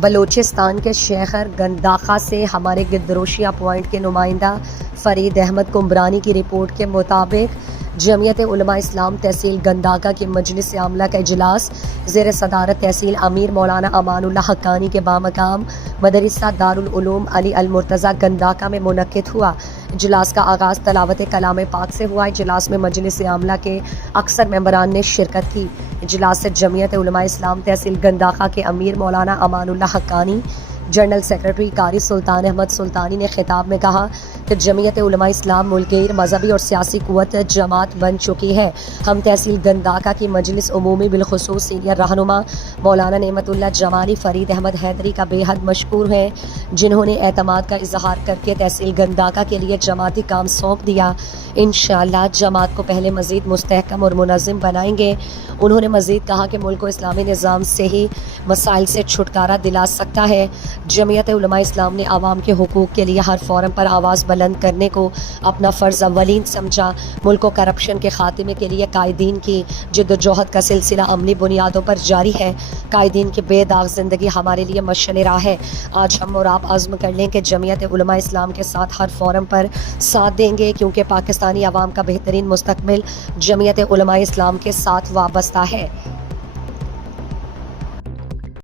بلوچستان کے شہر گنداخا سے ہمارے گدروشیا پوائنٹ کے نمائندہ فرید احمد کمبرانی کی رپورٹ کے مطابق جمعیت علماء اسلام تحصیل گنداکا کی مجلس عاملہ کا اجلاس زیر صدارت تحصیل امیر مولانا امان اللہ حقانی کے بامقام مدرسہ دارالعلوم علی المرتضیٰ گنداکا میں منعقد ہوا۔ اجلاس کا آغاز تلاوت کلام پاک سے ہوا۔ اجلاس میں مجلس عاملہ کے اکثر ممبران نے شرکت کی۔ اجلاس سے جمعیت علماء اسلام تحصیل گنداکا کے امیر مولانا امان اللہ حقانی، جنرل سیکرٹری قاری سلطان احمد سلطانی نے خطاب میں کہا کہ جمعیت علماء اسلام ملک غیر مذہبی اور سیاسی قوت جماعت بن چکی ہے۔ ہم تحصیل گنداکا کی مجلس عمومی بالخصوص سینئر رہنما مولانا نعمت اللہ جمالی فرید احمد حیدری کا بے حد مشکور ہیں، جنہوں نے اعتماد کا اظہار کر کے تحصیل گنداکا کے لیے جماعتی کام سونپ دیا۔ انشاءاللہ جماعت کو پہلے مزید مستحکم اور منظم بنائیں گے۔ انہوں نے مزید کہا کہ ملک کو اسلامی نظام سے ہی مسائل سے چھٹکارا دلا سکتا ہے۔ جمعیت علماء اسلام نے عوام کے حقوق کے لیے ہر فورم پر آواز بلند کرنے کو اپنا فرض اولین سمجھا۔ ملک کو کرپشن کے خاتمے کے لیے قائدین کی جدوجہد کا سلسلہ عملی بنیادوں پر جاری ہے۔ قائدین کی بے داغ زندگی ہمارے لیے مشعل راہ ہے۔ آج ہم اور آپ عزم کر لیں کہ جمعیت علماء اسلام کے ساتھ ہر فورم پر ساتھ دیں گے، کیونکہ پاکستانی عوام کا بہترین مستقبل جمعیت علماء اسلام کے ساتھ وابستہ ہے۔